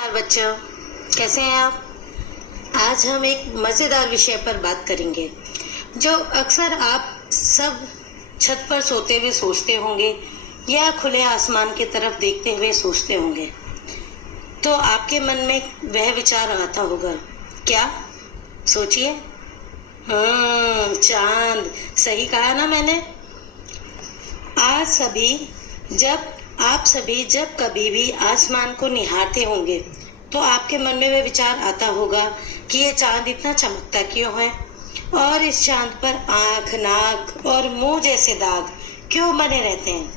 नमस्कार बच्चों, कैसे हैं आप। आज हम एक मज़ेदार विषय पर बात करेंगे जो अक्सर आप सब छत पर सोते हुए सोचते होंगे या खुले आसमान की तरफ देखते हुए सोचते होंगे। तो आपके मन में वह विचार आता होगा, क्या? सोचिए। चांद। सही कहा ना मैंने। आप सभी जब कभी भी आसमान को निहारते होंगे तो आपके मन में वह विचार आता होगा कि ये चांद इतना चमकता क्यों है और इस चांद पर आंख, नाक और मुंह जैसे दाग क्यों बने रहते हैं।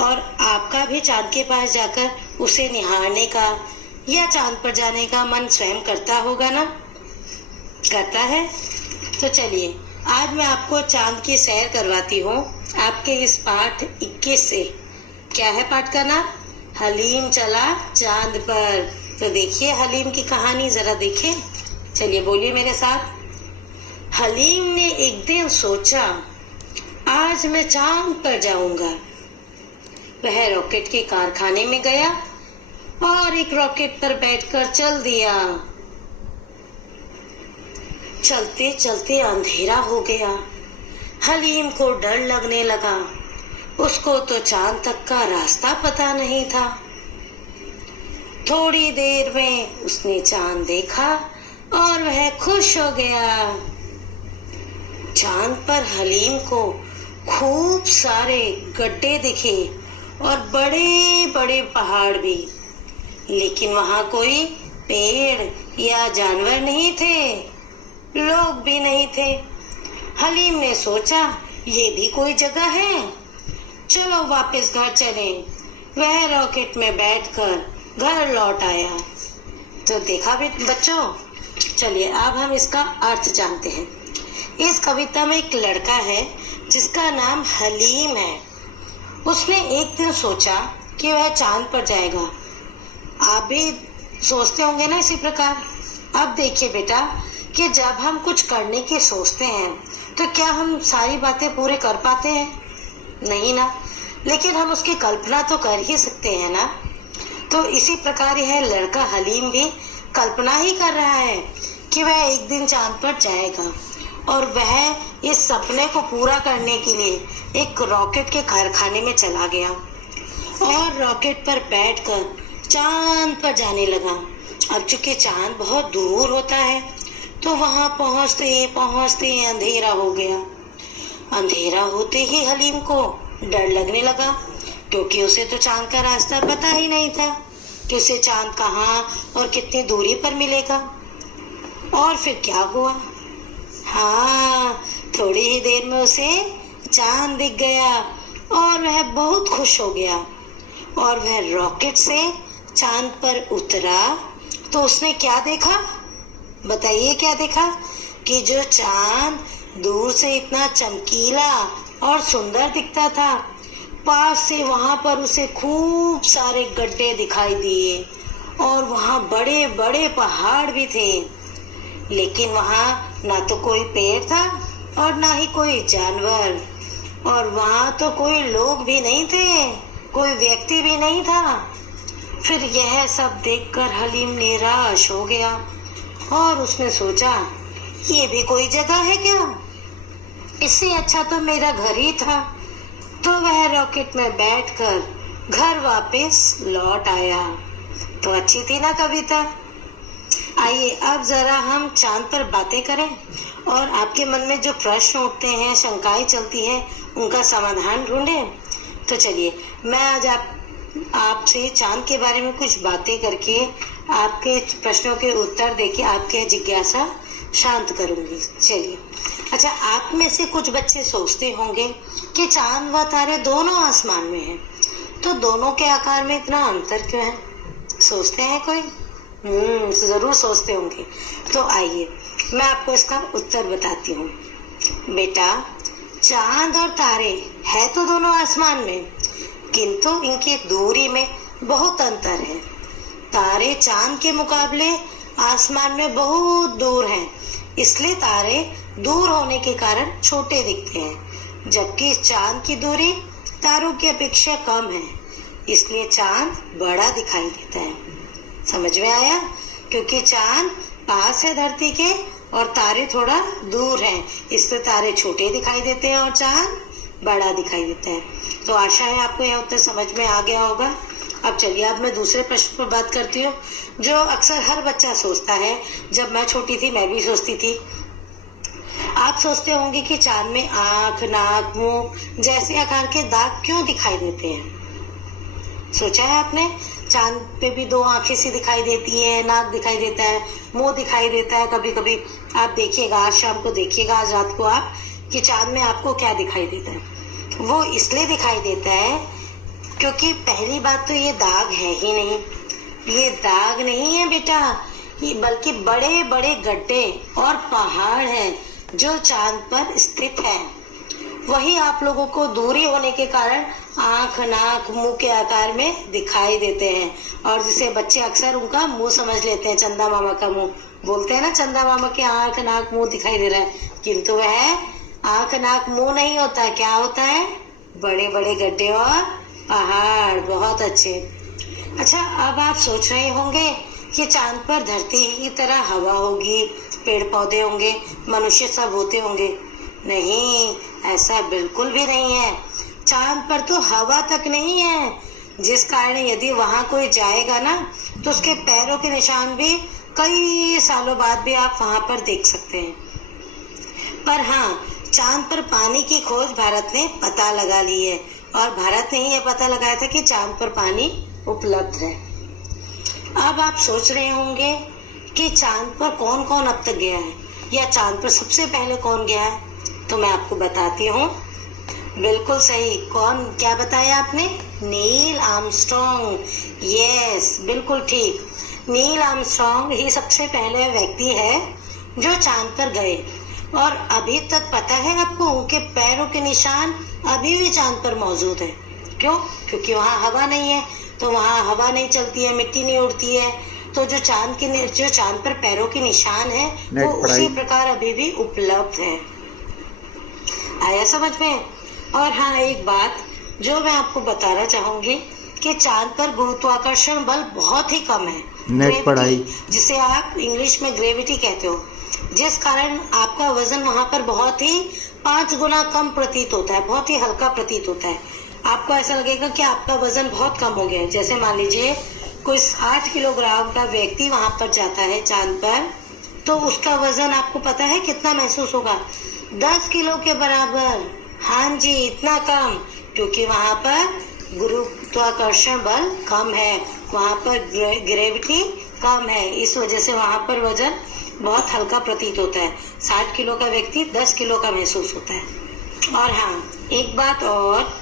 और आपका भी चांद के पास जाकर उसे निहारने का या चांद पर जाने का मन स्वयं करता होगा ना। करता है। तो चलिए आज मैं आपको चांद की सैर करवाती हूँ आपके इस पाठ 21 से। क्या है पाठ का नाम? हलीम चला चांद पर। तो देखिए हलीम की कहानी जरा देखिए। चलिए बोलिए मेरे साथ। हलीम ने एक दिन सोचा, आज मैं चांद पर जाऊंगा। वह रॉकेट के कारखाने में गया और एक रॉकेट पर बैठकर चल दिया। चलते चलते अंधेरा हो गया। हलीम को डर लगने लगा। उसको तो चांद तक का रास्ता पता नहीं था। थोड़ी देर में उसने चांद देखा और वह खुश हो गया। चांद पर हलीम को खूब सारे गड्ढे दिखे और बड़े बड़े पहाड़ भी, लेकिन वहां कोई पेड़ या जानवर नहीं थे, लोग भी नहीं थे। हलीम ने सोचा, ये भी कोई जगह है, चलो वापस घर चलें। वह रॉकेट में बैठकर घर लौट आया। तो देखा भी बच्चों। चलिए अब हम इसका अर्थ जानते हैं। इस कविता में एक लड़का है जिसका नाम हलीम है। उसने एक दिन सोचा कि वह चांद पर जाएगा। आप भी सोचते होंगे ना इसी प्रकार। अब देखिए बेटा कि जब हम कुछ करने की सोचते हैं तो क्या हम सारी बातें पूरे कर पाते हैं? नहीं ना, लेकिन हम उसकी कल्पना तो कर ही सकते हैं ना। तो इसी प्रकार यह लड़का हलीम भी कल्पना ही कर रहा है कि वह एक दिन चांद पर जाएगा और वह इस सपने को पूरा करने के लिए एक रॉकेट के कारखाने में चला गया और रॉकेट पर बैठकर चांद पर जाने लगा। अब चूंकि चांद बहुत दूर होता है तो वहां पहुंचते पहुंचते अंधेरा हो गया। अंधेरा होते ही हलीम को डर लगने लगा, क्योंकि उसे तो चांद का रास्ता पता ही नहीं था कि उसे चांद कहाँ और कितनी दूरी पर मिलेगा। और फिर क्या हुआ? थोड़ी ही देर में उसे चांद दिख गया और वह बहुत खुश हो गया। और वह रॉकेट से चांद पर उतरा तो उसने क्या देखा? बताइए क्या देखा? कि जो चांद दूर से इतना चमकीला और सुंदर दिखता था, पास से वहां पर उसे खूब सारे गड्ढे दिखाई दिए और वहां बड़े बड़े पहाड़ भी थे, लेकिन वहां ना तो कोई पेड़ था और ना ही कोई जानवर, और वहां तो कोई लोग भी नहीं थे, कोई व्यक्ति भी नहीं था। फिर यह सब देखकर हलीम निराश हो गया और उसने सोचा, ये भी कोई जगह है क्या? इससे अच्छा तो मेरा घर ही था। तो वह रॉकेट में बैठकर घर वापस लौट आया। तो अच्छी थी ना कविता। आइए अब जरा हम चांद पर बातें करें और आपके मन में जो प्रश्न उठते हैं, शंकाएं चलती हैं, उनका समाधान ढूंढें। तो चलिए मैं आज आपसे चांद के बारे में कुछ बातें करके आपके प्रश्नों के उत्तर देके आपके जिज्ञासा शांत करूंगी। चलिए। अच्छा, आप में से कुछ बच्चे सोचते होंगे कि चांद व तारे दोनों आसमान में हैं, तो दोनों के आकार में इतना अंतर क्यों है? सोचते हैं कोई? जरूर सोचते होंगे। तो आइए मैं आपको इसका उत्तर बताती हूँ। बेटा, चांद और तारे है तो दोनों आसमान में, किंतु इनकी दूरी में बहुत अंतर है। तारे चांद के मुकाबले आसमान में बहुत दूर हैं, इसलिए तारे दूर होने के कारण छोटे दिखते हैं, जबकि चांद की दूरी तारों की अपेक्षा कम है, इसलिए चांद बड़ा दिखाई देता है। समझ में आया? क्योंकि चांद पास है धरती के और तारे थोड़ा दूर हैं, इसलिए तारे छोटे दिखाई देते हैं और चांद बड़ा दिखाई देता है। तो आशा है आपको यह उत्तर समझ में आ गया होगा। अब चलिए, अब मैं दूसरे प्रश्न पर बात करती हूँ, जो अक्सर हर बच्चा सोचता है। जब मैं छोटी थी मैं भी सोचती थी। आप सोचते होंगे कि चांद में आंख, नाक, मुंह जैसे आकार के दाग क्यों दिखाई देते हैं? सोचा है आपने? चांद पे भी दो आंखें सी दिखाई देती है, नाक दिखाई देता है, मुंह दिखाई देता है। कभी कभी आप देखिएगा, आज शाम को देखिएगा, आज रात को आप, कि चांद में आपको क्या दिखाई देता है। वो इसलिए दिखाई देता है क्योंकि पहली बात तो ये दाग है ही नहीं, ये दाग नहीं है बेटा, ये बल्कि बड़े बड़े गड्ढे और पहाड़ हैं जो चांद पर स्थित है। वही आप लोगों को दूरी होने के कारण आंख, नाक, मुंह के आकार में दिखाई देते हैं, और जिसे बच्चे अक्सर उनका मुंह समझ लेते हैं, चंदा मामा का मुंह बोलते हैं ना, चंदा मामा के आंख, नाक, मुंह दिखाई दे रहा है, किंतु वह आंख, नाक, मुंह नहीं होता। क्या होता है? बड़े बड़े गड्ढे और पहाड़। बहुत अच्छे। अच्छा, अब आप सोच रहे होंगे कि चांद पर धरती की तरह हवा होगी, पेड़ पौधे होंगे, मनुष्य सब होते होंगे। नहीं, ऐसा बिल्कुल भी नहीं है। चांद पर तो हवा तक नहीं है, जिस कारण यदि वहां कोई जाएगा ना तो उसके पैरों के निशान भी कई सालों बाद भी आप वहां पर देख सकते हैं। पर हाँ, चांद पर पानी की खोज भारत ने पता लगा ली है, और भारत ने ही यह पता लगाया था कि चांद पर पानी उपलब्ध है। अब आप सोच रहे होंगे कि चांद पर कौन कौन अब तक गया है, या चांद पर सबसे पहले कौन गया है? तो मैं आपको बताती हूँ। बिल्कुल सही। कौन? क्या बताया आपने? Neil Armstrong. यस, बिल्कुल ठीक। नील आर्मस्ट्रॉन्ग ही सबसे पहले व्यक्ति है जो चांद पर गए, और अभी तक पता है आपको, उनके पैरों के निशान अभी भी चांद पर मौजूद है। क्यों? क्योंकि वहाँ हवा नहीं है, तो वहाँ हवा नहीं चलती है, मिट्टी नहीं उड़ती है, तो जो चांद पर पैरों के निशान है वो उसी प्रकार अभी भी उपलब्ध है। आया समझ में? और हाँ, एक बात जो मैं आपको बताना चाहूंगी कि चांद पर गुरुत्वाकर्षण बल बहुत ही कम है, नेट पढ़ाई, जिसे आप इंग्लिश में ग्रेविटी कहते हो, जिस कारण आपका वजन वहां पर बहुत ही 5 गुना कम प्रतीत होता है, बहुत ही हल्का प्रतीत होता है। आपको ऐसा लगेगा कि आपका वजन बहुत कम हो गया है। जैसे मान लीजिए कोई 60 किलोग्राम का व्यक्ति वहां पर जाता है चांद पर, तो उसका वजन आपको पता है कितना महसूस होगा? 10 किलो के बराबर। हाँ जी, इतना कम, क्योंकि वहां पर गुरुत्वाकर्षण बल कम है, वहां पर ग्रेविटी कम है, इस वजह से वहां पर वजन बहुत हल्का प्रतीत होता है। 60 किलो का व्यक्ति 10 किलो का महसूस होता है। और हाँ, एक बात और,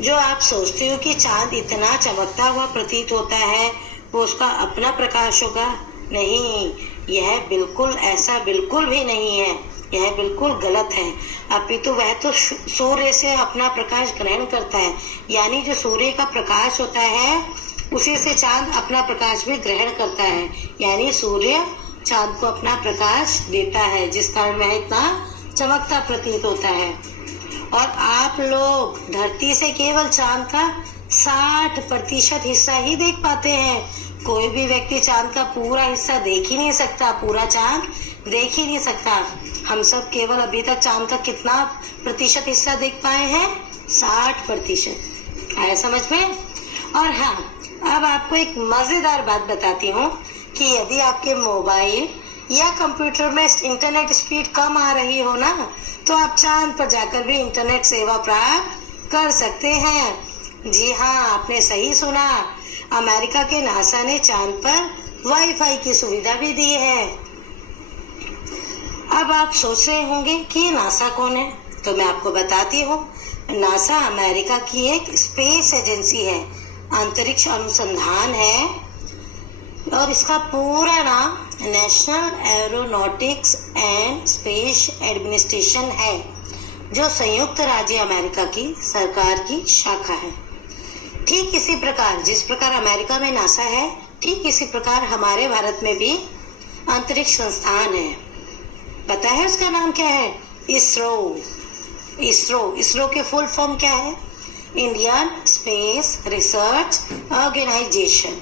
जो आप सोचते हो कि चांद इतना चमकता हुआ प्रतीत होता है, वो उसका अपना प्रकाश होगा। नहीं, यह बिल्कुल ऐसा बिल्कुल भी नहीं है, यह बिल्कुल गलत है। अपितु वह तो सूर्य से अपना प्रकाश ग्रहण करता है, यानी जो सूर्य का प्रकाश होता है उसी से चांद अपना प्रकाश भी ग्रहण करता है, यानी सूर्य चांद को अपना प्रकाश देता है, जिस कारण वह इतना चमकता प्रतीत होता है। और आप लोग धरती से केवल चांद का 60% हिस्सा ही देख पाते हैं। कोई भी व्यक्ति चांद का पूरा हिस्सा देख ही नहीं सकता, पूरा चांद देख ही नहीं सकता। हम सब केवल अभी तक चांद का कितना प्रतिशत हिस्सा देख पाए हैं? 60%। आया समझ में? और हाँ, अब आपको एक मजेदार बात बताती हूँ कि यदि आपके मोबाइल या कंप्यूटर में इंटरनेट स्पीड कम आ रही हो ना, तो आप चांद पर जाकर भी इंटरनेट सेवा प्राप्त कर सकते हैं। जी हाँ, आपने सही सुना, अमेरिका के नासा ने चांद पर वाईफाई की सुविधा भी दी है। अब आप सोच रहे होंगे कि ये नासा कौन है, तो मैं आपको बताती हूँ। नासा अमेरिका की एक स्पेस एजेंसी है, अंतरिक्ष अनुसंधान है, और इसका पूरा नाम national aeronautics and space administration है, जो संयुक्त राज्य अमेरिका की सरकार की शाखा है। ठीक इसी प्रकार, जिस प्रकार अमेरिका में नासा है, ठीक इसी प्रकार हमारे भारत में भी अंतरिक्ष संस्थान है। पता है उसका नाम क्या है? इसरो। इसरो के फुल फॉर्म क्या है? Indian space research organisation.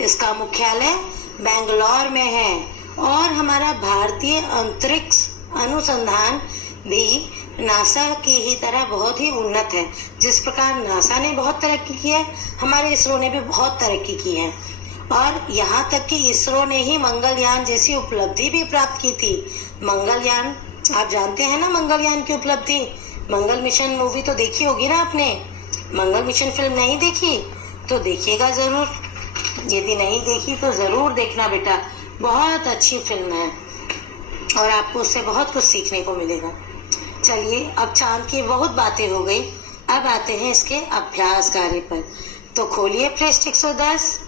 इसका मुख्यालय बेंगलोर में है और हमारा भारतीय अंतरिक्ष अनुसंधान भी नासा की ही तरह बहुत ही उन्नत है। जिस प्रकार नासा ने बहुत तरक्की की है, हमारे इसरो ने भी बहुत तरक्की की है और यहाँ तक कि इसरो ने ही मंगलयान जैसी उपलब्धि भी प्राप्त की थी। मंगलयान, आप जानते हैं ना मंगलयान की उपलब्धि। मंगल मिशन मूवी तो देखी होगी ना आपने। मंगल मिशन फिल्म नहीं देखी तो देखिएगा जरूर, यदि नहीं देखी तो जरूर देखना बेटा, बहुत अच्छी फिल्म है और आपको उससे बहुत कुछ सीखने को मिलेगा। चलिए, अब चांद की बहुत बातें हो गई, अब आते हैं इसके अभ्यास कार्य पर। तो खोलिए पृष्ठ 110,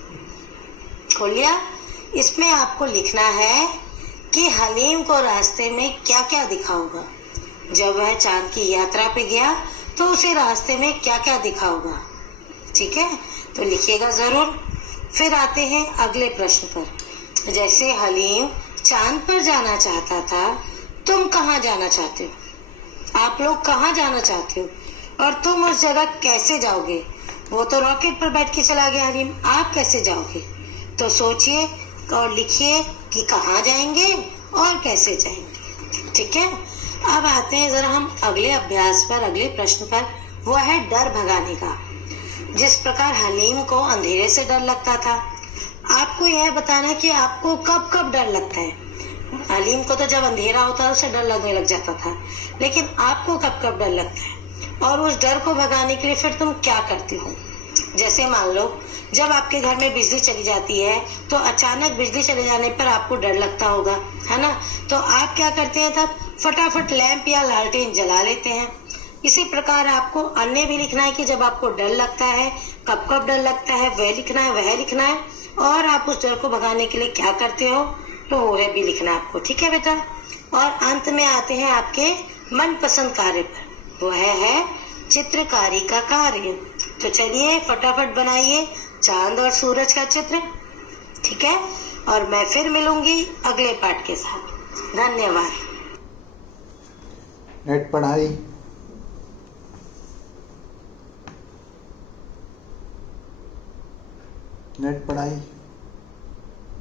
खोलिए। इसमें आपको लिखना है कि हलीम को रास्ते में क्या क्या दिखा होगा। जब वह चांद की यात्रा पे गया तो उसे रास्ते में क्या क्या दिखा होगा। ठीक है, तो लिखिएगा जरूर। फिर आते हैं अगले प्रश्न पर। जैसे हलीम चांद पर जाना चाहता था, तुम कहाँ जाना चाहते हो? आप लोग कहाँ जाना चाहते हो और तुम उस जगह कैसे जाओगे? वो तो रॉकेट पर बैठ के चला गया हलीम, आप कैसे जाओगे? तो सोचिए और लिखिए कि कहाँ जाएंगे और कैसे जाएंगे। ठीक है, अब आते हैं जरा हम अगले अभ्यास पर, अगले प्रश्न पर। वो है डर भगाने का। जिस प्रकार हलीम को अंधेरे से डर लगता था, आपको यह बताना कि आपको कब कब डर लगता है। हलीम को तो जब अंधेरा होता है उसे डर लगने लग जाता था, लेकिन आपको कब कब डर लगता है और उस डर को भगाने के लिए फिर तुम क्या करते हो? जैसे मान लो जब आपके घर में बिजली चली जाती है तो अचानक बिजली चले जाने पर आपको डर लगता होगा, है ना? तो आप क्या करते हैं? तब फटाफट लैंप या लालटेन जला लेते हैं। इसी प्रकार आपको अन्य भी लिखना है कि जब आपको डर लगता है, कब कब डर लगता है, वह लिखना है, वह लिखना है और आप उस डर को भगाने के लिए क्या करते हो, तो वह भी लिखना है आपको। ठीक है बेटा, और अंत में आते हैं आपके मनपसंद कार्य पर। वह है चित्रकारी का कार्य। तो चलिए फटाफट बनाइए चांद और सूरज का चित्र। ठीक है, और मैं फिर मिलूंगी अगले पाठ के साथ। धन्यवाद। नेट पढ़ाई। नेट पढ़ाई।